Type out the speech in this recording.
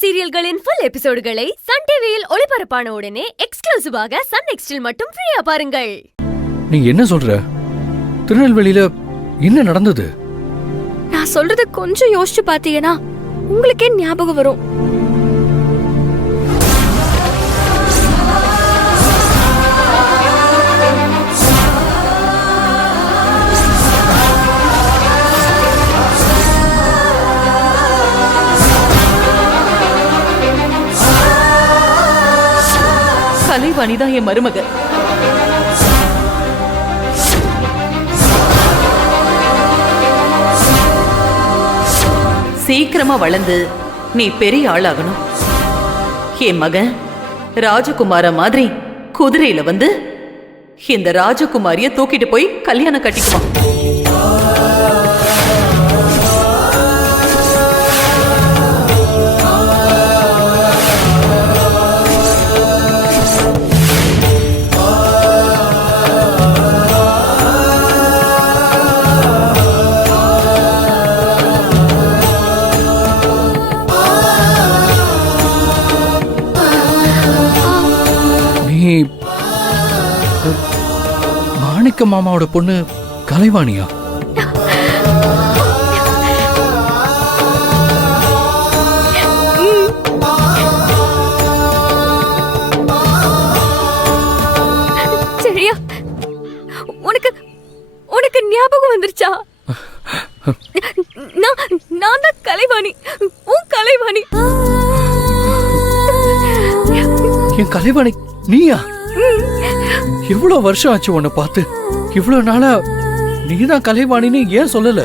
சீரியல்களின் full எபிசோடுகளை Sun டிவியில் ஒளிபரப்பான உடனே எக்ஸ்க்ளூசிவாக சன் நெக்ஸ்டில் மட்டும் ஃப்ரீயா பாருங்கள். நீ என்ன சொல்ற? திருநெல்வேலியில என்ன நடந்தது? நான் சொல்றத கொஞ்சம் யோசிச்சு பாத்தீங்கன்னா உங்களுக்கே ஞாபகம் வரும். கலைவாணிதான் என் மருமக. சீக்கிரமா வளர்ந்து நீ பெரிய ஆளாகணும். என் மகன் ராஜகுமார மாதிரி குதிரையில வந்து இந்த ராஜகுமாரிய தூக்கிட்டு போய் கல்யாணம் கட்டிக்குவான். மாணிக்க மாமாவோட பொண்ணு கலைவாணியா? சரியா? உனக்கு உனக்கு ஞாபகம் வந்துருச்சா? நான் தான் கலைவாணி, உன் கலைவாணி. என் கலைவாணி நீயா? எவ்வளவு வருஷம் ஆச்சு உன்னை பார்த்து. இவ்வளவு நாளா நீதான் கலைவாணின்னு ஏன் சொல்லல?